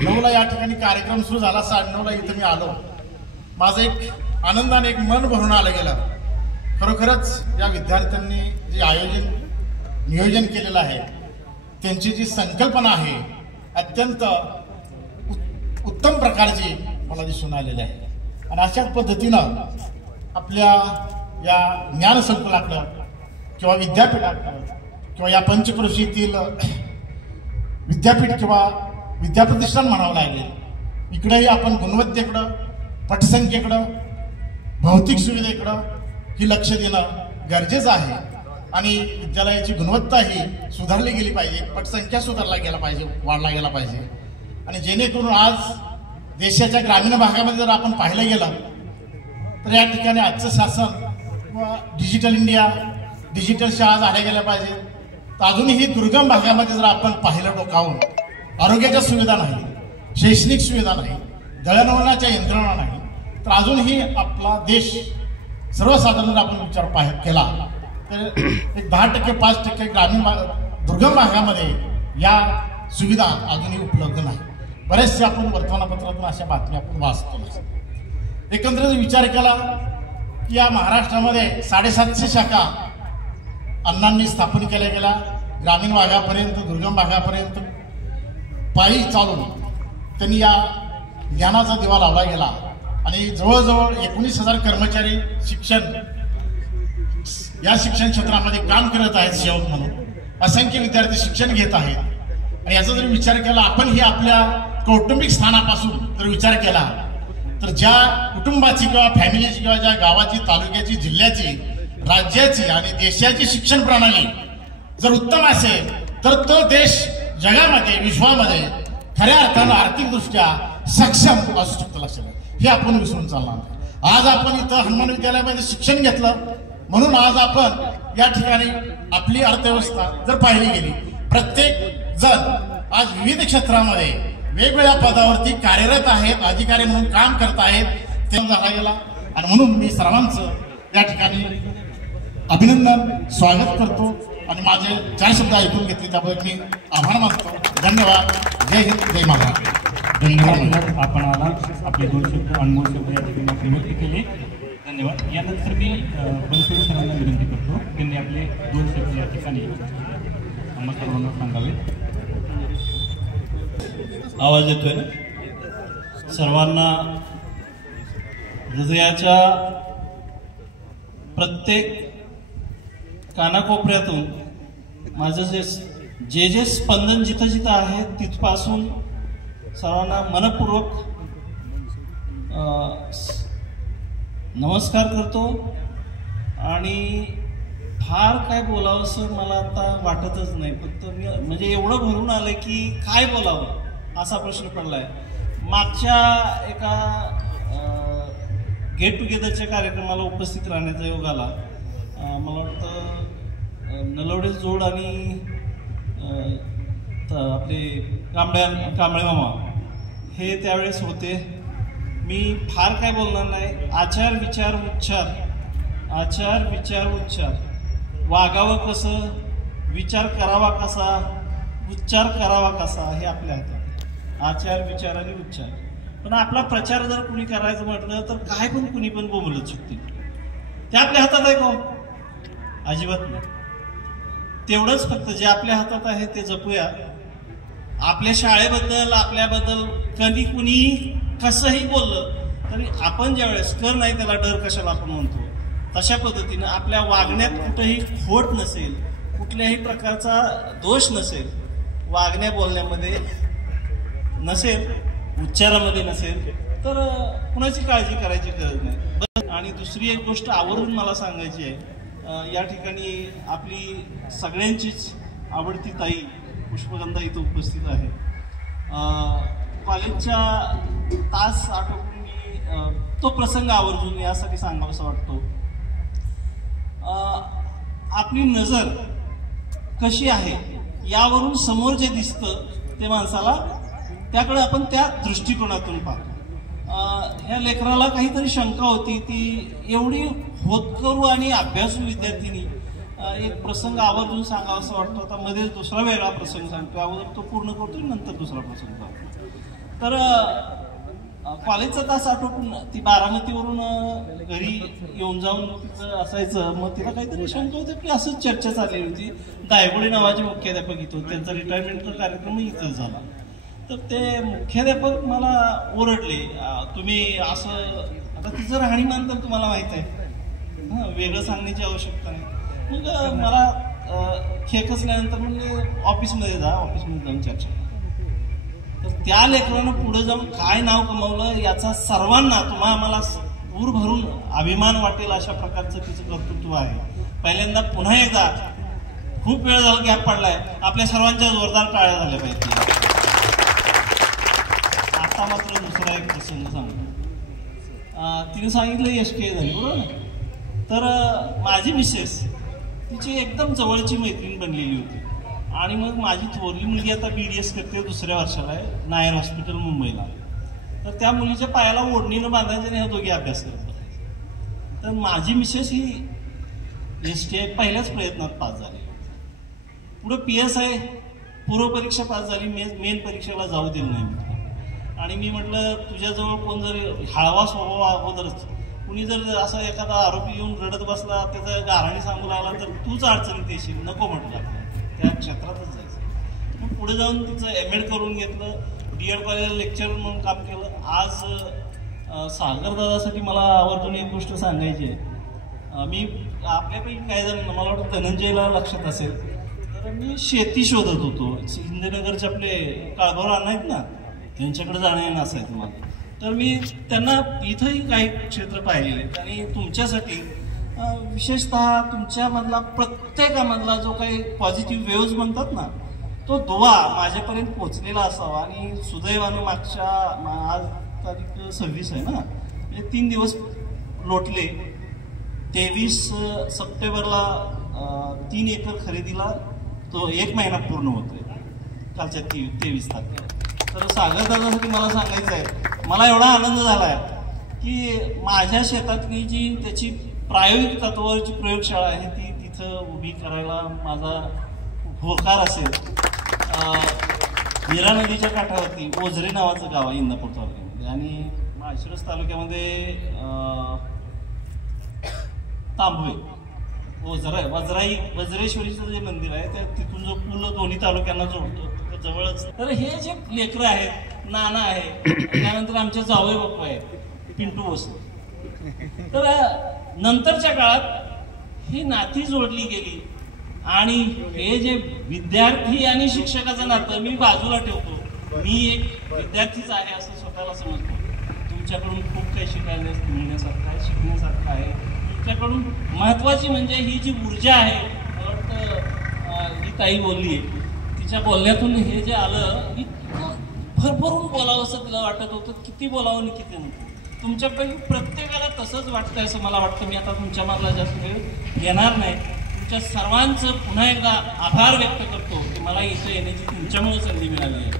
9ला या ठिकाणी कार्यक्रम सुरू झाला, 9:30ला इथं मी आलो. माझं एक आनंदाने एक मन भरून आलं गेलं. खरोखरच या विद्यार्थ्यांनी जे नियोजन केलेलं आहे, त्यांची जी संकल्पना आहे अत्यंत उत्तम प्रकारची मला दिसून आलेली आहे. आणि अशाच पद्धतीनं आपल्या या ज्ञानसंकुलाकडं किंवा विद्यापीठाकडं किंवा या पंचक्रोशीतील विद्यापीठ किंवा विद्याप्रतिष्ठान म्हणावं लागेल, इकडेही आपण गुणवत्तेकडं, पटसंख्येकडं, भौतिक सुविधेकडं ही लक्ष देणं गरजेचं आहे. आणि विद्यालयाची गुणवत्ता ही सुधारली गेली पाहिजे, पटसंख्या वाढला गेला पाहिजे. आणि जेणेकरून आज देशाच्या ग्रामीण भागामध्ये जर आपण पाहिलं गेलं तर या ठिकाणी आजचं शासन किंवा डिजिटल इंडिया, डिजिटल शाळा झाल्या गेल्या पाहिजे. तर अजूनही दुर्गम भागामध्ये जर आपण पाहिलं डोकावून, आरोग्याच्या सुविधा नाही, शैक्षणिक सुविधा नाही, दळणवळणाच्या यंत्रणा नाही, तर अजूनही आपला देश सर्वसाधारण जर आपण विचार केला तर एक 10% 5% ग्रामीण दुर्गम भागामध्ये या सुविधा अजूनही उपलब्ध नाही. बरेचसे आपण वर्तमानपत्रातून अशा बातम्या आपण वाचतो. एकंदरीत विचार केला की या महाराष्ट्रामध्ये 750 शाखा अण्णांनी स्थापन केल्या गेल्या. ग्रामीण भागापर्यंत, दुर्गम भागापर्यंत पायी चालून त्यांनी या ज्ञानाचा दिवा लावला गेला. आणि जवळजवळ 19,000 कर्मचारी या शिक्षण क्षेत्रामध्ये काम करत आहेत सेवक म्हणून. असंख्य विद्यार्थी शिक्षण घेत आहेत. आणि याचा जर विचार केला आपण ही आपल्या कौटुंबिक स्थानापासून जर विचार केला तर ज्या कुटुंबाची किंवा फॅमिलीची किंवा ज्या गावाची, तालुक्याची, जिल्ह्याची, राज्याची आणि देशाची शिक्षण प्रणाली जर उत्तम असेल तर तो देश जगामध्ये, विश्वामध्ये खऱ्या अर्थानं आर्थिकदृष्ट्या सक्षम असू शकतो. लक्षात हे आपण विसरून चालणार. आज आपण इथं हनुमान विद्यालयामध्ये शिक्षण घेतलं म्हणून आज आपण या ठिकाणी आपली अर्थव्यवस्था जर पाहिली गेली, प्रत्येक जण आज विविध क्षेत्रामध्ये वेगवेगळ्या पदावरती कार्यरत आहेत, अधिकारी म्हणून काम करत आहेत. ते झाला गेला. आणि म्हणून मी सर्वांचं या ठिकाणी अभिनंदन, स्वागत करतो. आणि माझे 4 शब्द ऐकून घेतले त्याबद्दल मी आभार मानतो. धन्यवाद. जय हिंद, जय महाराष्ट्र. धन्यवाद. आपण आला, आपले 2 शब्द, अनमोल शब्द या ठिकाणी आपण व्यक्त केले. धन्यवाद. यानंतर मी बनसोडे सरांना विनंती करतो त्यांनी आपले 2 शब्द या ठिकाणी आम्हा सर्वांना सांगावे. आवाज येतोय ना? सर्वांना हृदयाच्या प्रत्येक कानाकोपऱ्यातून माझं जे स्पंदन जिथं आहे तिथपासून सर्वांना मनपूर्वक नमस्कार करतो. आणि फार काय बोलावंसं मला आता वाटतच नाही. फक्त मी म्हणजे एवढं भरून आलं की काय बोलावं असा प्रश्न पडलाय. मागच्या एका गेट टुगेदरच्या कार्यक्रमाला उपस्थित राहण्याचा योग आला. मला वाटतं नलवडे जोड आणि आपले कांबळे मामा हे त्यावेळेस होते. मी फार काय बोलणार नाही. आचार विचार उच्चार, आचार विचार उच्चार, वागावं कसं, विचार करावा कसा, उच्चार करावा कसा हे आपल्या हातात. आचार विचार आणि उच्चार. पण आपला प्रचार जर कुणी करायचं म्हटलं तर काय पण कुणी पण बोलत शकते. ते आपल्या हातात आहे का? अजिबात नाही. तेवढंच फक्त जे आपल्या हातात आहे ते जपूया. आपल्या शाळेबद्दल, आपल्याबद्दल कधी कुणी कसंही बोललं तरी आपण ज्यावेळेस कर नाही त्याला डर कशाला आपण म्हणतो, तशा पद्धतीनं आपल्या वागण्यात कुठेही खोट नसेल, कुठल्याही प्रकारचा दोष नसेल, वागण्या बोलण्यामध्ये नसेल, उच्चारामध्ये नसेल तर कुणाची काळजी करायची गरज नाही. आणि दुसरी एक गोष्ट आवर्जून मला सांगायची आहे. या ठिकाणी आपली सगळ्यांचीच आवडती ताई पुष्पगंधा इथं उपस्थित आहे. कॉलेजच्या तास आठवून मी तो प्रसंग आवर्जून यासाठी सांगावासा वाटतो. आपली नजर कशी आहे यावरून समोर जे दिसतं ते माणसाला त्याकडे आपण त्या दृष्टिकोनातून पाहतो. ह्या लेकराला काहीतरी शंका होती. ती एवढी होतकरू आणि अभ्यासू विद्यार्थिनी एक प्रसंग आवर्जून सांगावा असं वाटतं. आता मध्येच दुसरा वेगळा प्रसंग सांगतो, अगोदर तो पूर्ण करतो नंतर दुसरा प्रसंग सांगतो. तर कॉलेजचा तास आटोपून ती बारामतीवरून घरी येऊन जाऊन तिचं असायचं. मग तिला काहीतरी शंका होती की असंच चर्चा चालली होती. दायगोडे नावाचे मुख्याध्यापक इथं, त्यांचा रिटायरमेंटचा कार्यक्रम इथंच झाला. तर ते मुख्याध्यापक मला ओरडले, तुम्ही असं, आता तिचं राहणीमान तर तुम्हाला माहित आहे, वेगळं सांगण्याची आवश्यकता नाही. मग मला खेकसल्यानंतर म्हणजे ऑफिसमध्ये जाऊन चर्चा. तर त्या लेकरानं पुढे जाऊन काय नाव कमावलं याचा सर्वांना मला पूर भरून अभिमान वाटेल अशा प्रकारचं तिचं कर्तृत्व आहे. पहिल्यांदा पुन्हा एकदा खूप वेळ झाला गॅप पडलाय, आपल्या सर्वांच्या जोरदार टाळ्या झाल्या पाहिजे. आता मात्र दुसरा एक प्रसंग सांगतो. तिने सांगितलं STA झाली बरोबर. तर माझी मिसेस तिची एकदम जवळची मैत्रीण बनलेली होती. आणि मग माझी थोरली मुलगी आता BDS करते, दुसऱ्या वर्षाला आहे, नायर हॉस्पिटल मुंबईला. तर त्या मुलीच्या पायाला ओढणीनं बांधायचं आणि ह्या दोघी अभ्यास करत. तर माझी मिसेस ही STA पहिल्याच प्रयत्नात पास झाली. पुढे PSI पूर्वपरीक्षा पास झाली, मेन परीक्षेला जाऊ दिलं नाही. आणि मी म्हटलं तुझ्याजवळ कोण जर हळवा स्वभाव अगोदरच कुणी जर असा एखादा आरोपी येऊन रडत बसला, त्याचा गाऱ्हाणी सांगू लागला तर तूच अडचणीत येशील, नको म्हटलं त्या क्षेत्रातच जायचं. मग पुढे जाऊन तिचं MA करून घेतलं, DED कॉलेजला लेक्चर म्हणून काम केलं. आज सागरदादासाठी मला आवर्जून एक गोष्ट सांगायची आहे. मी आपल्यापैकी काही जण, मला वाटतं धनंजयला लक्षात असेल, तर मी शेती शोधत होतो. इंदिरानगरचे आपले काळभोर अण्णा आहेत ना, त्यांच्याकडे जाणं येणं असायचं मला. तर मी त्यांना इथंही काही क्षेत्र पाहिलेले आहेत. आणि तुमच्यासाठी विशेषतः तुमच्यामधला प्रत्येकामधला जो काही पॉझिटिव्ह वेव्ज म्हणतात ना, तो दुवा माझ्यापर्यंत पोचलेला असावा. आणि सुदैवानं मागच्या आज तारीख 26 आहे ना, म्हणजे 3 दिवस लोटले. 23 सप्टेंबरला 3 एकर खरेदीला तो 1 महिना पूर्ण होतोय, कालच्या 23 तारखेला. तर सागरदादासाठी मला सांगायचं आहे, मला एवढा आनंद झाला आहे की माझ्या शेतातली जी त्याची प्रायोगिक तत्वावरची प्रयोगशाळा आहे ती तिथं उभी करायला माझा होकार असेल. नीरा नदीच्या काठावरती ओझरे नावाचं गाव आहे इंदापूर तालुक्यामध्ये, आणि माळशिरस तालुक्यामध्ये तांबवे वज्रेश्वरीचं जे मंदिर आहे त्या तिथून जो पूल दोन्ही तालुक्यांना जोडतो जवळच. तर हे जे लेकरं आहेत, नाना आहे, त्यानंतर आमचे जावई बापू आहेत पिंटू भोसले. तर नंतरच्या काळात ही नाती जोडली गेली. आणि हे जे विद्यार्थी आणि शिक्षकाचं नातं मी बाजूला ठेवतो, मी एक विद्यार्थीच आहे असं स्वतःला समजतो. तुमच्याकडून खूप काही मिळण्यासारखं आहे, शिकण्यासारखं आहे. तुमच्याकडून महत्वाची म्हणजे ही जी ऊर्जा आहे, मला वाटतं ही ताई बोलली, तिच्या बोलण्यातून हे जे आलं, इतकं भरभरून बोलावं असं तिला वाटत होतं. किती बोलावं आणि किती नको. तुमच्यापैकी प्रत्येकाला तसंच वाटतंय असं मला वाटतं. मी आता तुमच्या मागला जास्त वेळ घेणार नाही. तुमच्या सर्वांचं पुन्हा एकदा आभार व्यक्त करतो की मला इथं येण्याची तुमच्यामुळे संधी मिळाली आहे.